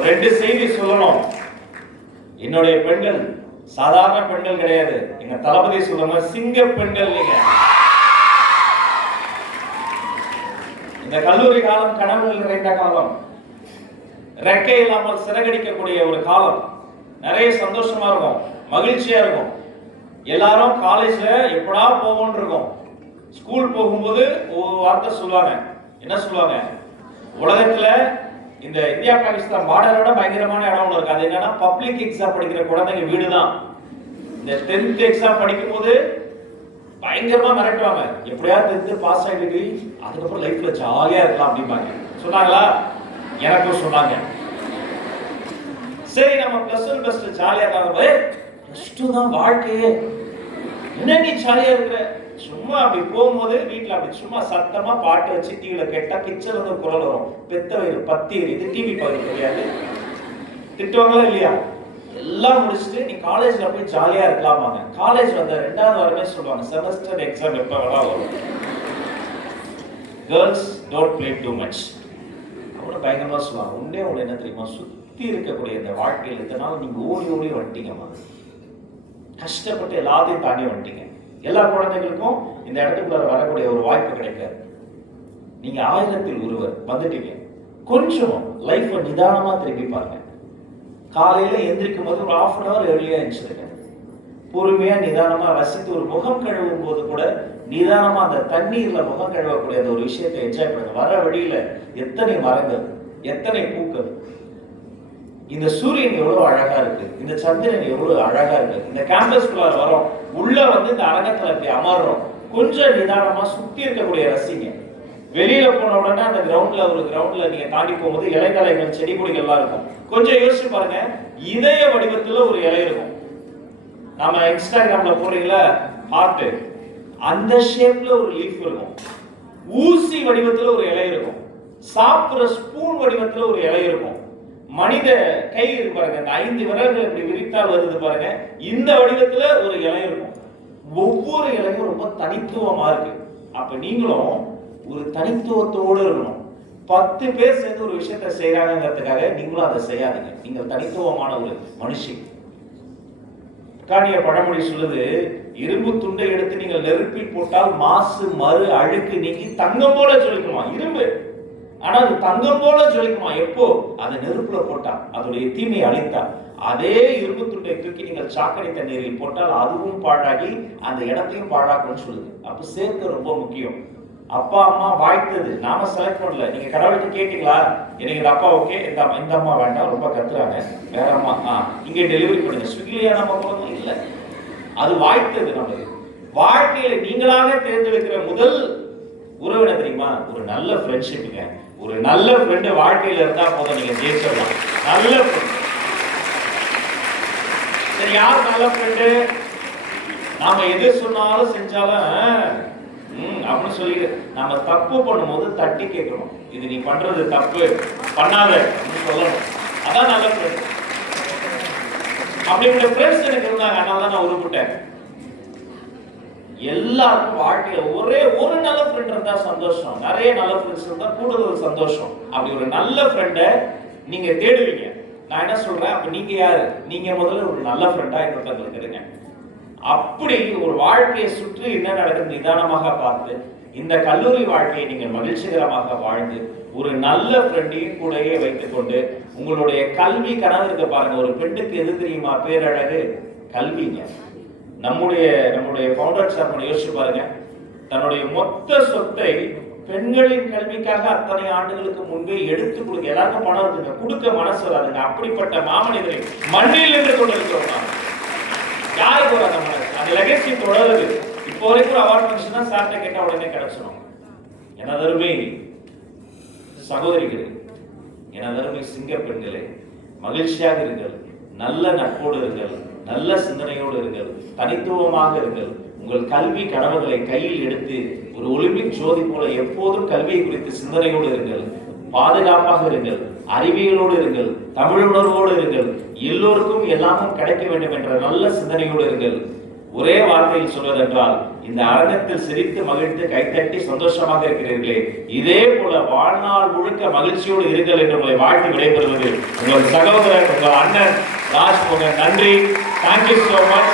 ரெண்டு செய்தி சொல்லணும். என்னுடைய பெண்கள் சாதாரண பெண்கள் கிடையாது. எங்க தளபதி சொல்லுங்க, சிங்க பெண்கள். நீங்க இந்த கல்லூரி காலம் கனவுகள் நிறைந்த காலம், ரெக்கை இல்லாமல் சிறகடிக்கக்கூடிய ஒரு காலம். நிறைய சந்தோஷமா இருக்கும், மகிழ்ச்சியா இருக்கும். எல்லாரும் காலேஜ்ல எப்படா போவோம்னு இருக்கும். ஸ்கூல் போகும்போது ஒரு வார்த்தை சொல்லுவாங்க. என்ன சொல்லுவாங்க? உலகத்துல இந்த இந்தியா பாகிஸ்தான் பார்டரோட பயங்கரமான இடம் ஒன்று இருக்கு. அது என்னன்னா, பப்ளிக் எக்ஸாம் படிக்கிற குழந்தைங்க வீடு தான். இந்த 10th எக்ஸாம் படிக்கும் போது பயங்கரமா மிரட்டுவாங்க. எப்படியாவது 10th பாஸ் ஆயிடுது, அதுக்கப்புறம் லைஃப்ல ஜாலியா இருக்கலாம் அப்படிம்பாங்க. சொன்னாங்களா? எனக்கும் சொன்னாங்க. சரி, நம்ம பிளஸ் ஒன் பிளஸ் டூ ஜாலியா இருக்காங்க. பிளஸ் டூ தான் வாழ்க்கையே. என்ன நீ ஜாலியா இருக்கிற? சும்மா அப்படி போகும்போது வீட்டுல அப்படி சும்மா சத்தமா பாட்டு வச்சு டிவில கேட்டா கிச்சன்ல இருந்து குரல் வரும். பெத்த வயிறு பத்தி இது டிவி பார்க்க தெரியாது. திட்டுவாங்களா இல்லையா? எல்லாம் முடிச்சுட்டு நீ காலேஜ்ல போய் ஜாலியா இருக்கலாமாங்க. காலேஜ் வந்த 2வது வாரமே சொல்லுவாங்க, செமஸ்டர் எக்ஸாம் எப்ப வரும். Girls don't play too much. அவ்வளவு பயங்கரமா சொல்லுவாங்க. உண்டே உங்களுக்கு என்ன தெரியுமா? சுத்தி இருக்கக்கூடிய இந்த வாழ்க்கையில் இதனால நீங்க ஓடி ஓடி வந்துட்டீங்கம்மா. கஷ்டப்பட்டு எல்லாத்தையும் தாண்டி வந்துட்டீங்க. எல்லா குழந்தைகளுக்கும் இந்த இடத்துக்குள்ள வரக்கூடிய ஒரு வாய்ப்பு கிடைக்காது. நீங்க 1000ல் ஒருவர் வந்துட்டீங்க. கொஞ்சம் லைஃப் நிதானமா திரும்பி பாருங்க. காலையில எந்திரிக்கும் போது ஒரு 1/2 hour ஏர்லியா எழுந்திருங்க. பொறுமையா நிதானமா ரசித்து ஒரு முகம் கழுவும் போது கூட நிதானமா அந்த தண்ணீர்ல முகம் கழுவக்கூடிய அந்த ஒரு விஷயத்தை என்ஜாய் பண்ணுங்க. வர வழியில எத்தனை மரங்கள், எத்தனை பூக்கள், இந்த சூரியன் எவ்வளவு அழகா இருக்கு, இந்த சந்திரன் எவ்வளவு அழகா இருக்கு. இந்த கேம்பஸ்குள்ள வரோம், உள்ள வந்து இந்த அரங்கத்துல அப்படி அமர்றோம். கொஞ்சம் நிதானமா சுத்தி இருக்கக்கூடிய ரசிங்க. வெளியில போன உடனே அந்த கிரவுண்ட்ல நீங்க தாண்டி போகும்போது இலைதலைகள், செடி கொடிகள் எல்லாம் இருக்கும். கொஞ்சம் யோசிச்சு பாருங்க, இதய வடிவத்துல ஒரு இலை இருக்கும். நாம இன்ஸ்டாகிராம்ல போறீங்களா, ஹார்ட், அந்த ஷேப்ல ஒரு லீஃப் இருக்கும். ஊசி வடிவத்துல ஒரு இலை இருக்கும். சாப்பிடுற ஸ்பூன் வடிவத்துல ஒரு இலை இருக்கும். மனித கை இருக்கு பாருங்க, இந்த 5 விரல்கள் இப்படி விரித்தால் வருது பாருங்க, இந்த வடிவத்துல ஒரு இலை இருக்கும். ஒவ்வொரு இலையும் ரொம்ப தனித்துவமா இருக்கு. அப்ப நீங்களும் ஒரு தனித்துவத்தோடு இருக்கணும். 10 பேர் சேர்ந்து ஒரு விஷயத்தை செய்யறாங்கிறதுக்காக நீங்களும் அதை செய்யாதீங்க. நீங்க தனித்துவமான ஒரு மனுஷி. காணிய பழமொழி சொல்லுது, இரும்பு துண்டை எடுத்து நீங்கள் நெருப்பில் போட்டால் மாசு மறு அழுக்கு நீங்கி தங்கம் போல ஜொலிக்குமா. இரும்பு, ஆனா அது தங்கம் போல ஜொலிக்குமா எப்போ? அதை நெருப்புல போட்டா, அதோடைய தீமையை அழித்தா. அதே இரும்பு துண்டை தூக்கி நீங்கள் சாக்கடை தண்ணீரில் போட்டால் அதுவும் பாழாகி அந்த இடத்தையும் பாழாக்கும்னு சொல்லுது. அப்ப சேர்த்து ரொம்ப முக்கியம். அப்பா அம்மா வாழ்த்தது நாம செலக்ட் பண்ணல. நீங்க கடவுள்கிட்ட கேட்டீங்களா, எனக்கு இந்த அப்பா ஓகே, இந்த அம்மா வேண்டாம், ரொம்ப கத்துறாங்க, வேற அம்மா இங்க டெலிவரி பண்ணுங்க, ஸ்விக்கிலியா நம்ம போறதும் இல்லை. அது வாழ்த்தது. நமக்கு வாழ்க்கையில நீங்களாக தேர்ந்தெடுக்கிற முதல் உறவு தெரியுமா? ஒரு நல்ல ஃப்ரெண்ட்ஷிப்புங்க. ஒரு நல்ல ஃப்ரெண்டு வாழ்க்கையில இருந்தா போதும், நீங்க ஜெயிச்சிடலாம். நல்ல ஃப்ரெண்ட். சரி, யார் நல்ல ஃப்ரெண்டு? நாம எது சொன்னாலும் செஞ்சாலும் அப்படின்னு சொல்லி நாம தப்பு பண்ணும்போது தட்டி கேட்கணும். இது நீ பண்றது தப்பு, பண்ணாத சொல்லணும். அதான் நல்ல ஃப்ரெண்ட். அப்படிப்பட்ட ஃப்ரெண்ட்ஸ் எனக்கு இருந்தாங்க, அதனால தான் நான் உருப்பிட்டேன். எல்லாருக்கும் வாழ்க்கையில ஒரே ஒரு நல்ல ஃப்ரெண்ட் இருந்தா சந்தோஷம், நிறைய நல்ல ஃப்ரெண்ட்ஸ் இருந்தா கூடுதல் சந்தோஷம். அப்படி ஒரு நல்ல ஃப்ரெண்டை நீங்க தேடுவீங்க. நான் என்ன சொல்றேன், அப்ப நீங்க யாரு? நீங்க முதல்ல ஒரு நல்ல ஃப்ரெண்டா இன்னொருத்தங்களுக்கு இருங்க. அப்படி ஒரு வாழ்க்கையை சுற்றி என்ன நடக்குது நிதானமாக பார்த்து இந்த கல்லூரி வாழ்க்கையை நீங்கள் மகிழ்ச்சிகரமாக வாழ்ந்து ஒரு நல்ல ஃப்ரெண்டையும் கூடயே வைத்துக் கொண்டு உங்களுடைய கல்வி கனவு இருக்க பாருங்க. ஒரு பெண்ணுக்கு எது தெரியுமா பேரழகு? கல்விங்க. நம்முடைய ஃபவுண்டர் சார் யோசிச்சு பாருங்க, தன்னுடைய மொத்த சொத்தை பெண்களின் கல்விக்காக அத்தனை ஆண்டுகளுக்கு முன்பே எடுத்து கொடுக்க, எல்லாருக்கும் பணம் இருக்குங்க, கொடுக்க மனசு வராதுங்க. அப்படிப்பட்ட மாமனிதரை மண்ணில் நின்று கொண்டிருக்கிறோம். யாருக்கு வர அந்த லெகசி தொடருது. இப்போ வரைக்கும் ஒரு அவார்ட் ஃபங்க்ஷன் சார்ட்ட கேட்டா உடனே கிடைச்சிடும். எனதருமை சகோதரிகளே, எனதருமை சிங்க பெண்களே, மகிழ்ச்சியாக இருங்கள், நல்ல நட்போடு இருங்கள், நல்ல சிந்தனையோடு இருங்கள், தனித்துவமாக இருங்கள். உங்கள் கல்வி கனவுகளை கையில் எடுத்து ஒரு ஒலிம்பிக் ஜோதி போல எப்போதும் கல்வியை குறித்து சிந்தனையோடு இருங்கள். பாதுகாப்பாக இருங்கள், அறிவியலோடு இருங்கள், தமிழ் உணர்வோடு இருங்கள், எல்லோருக்கும் எல்லாமும் கிடைக்க வேண்டும் என்ற நல்ல சிந்தனையோடு இருங்கள். ஒரே வார்த்தையில் சொல்வதென்றால், இந்த அரங்கத்தில் சிரித்து மகிழ்ந்து கைத்தட்டி சந்தோஷமாக இருக்கிறீர்களே, இதே போல வாழ்நாள் முழுக்க மகிழ்ச்சியோடு இருங்கள் என்று உங்களை வாழ்த்து விடைபெறுவது உங்கள் சகோதரர், உங்கள் அண்ணன் ராஜ்மோகன். நன்றி. Thank you so much.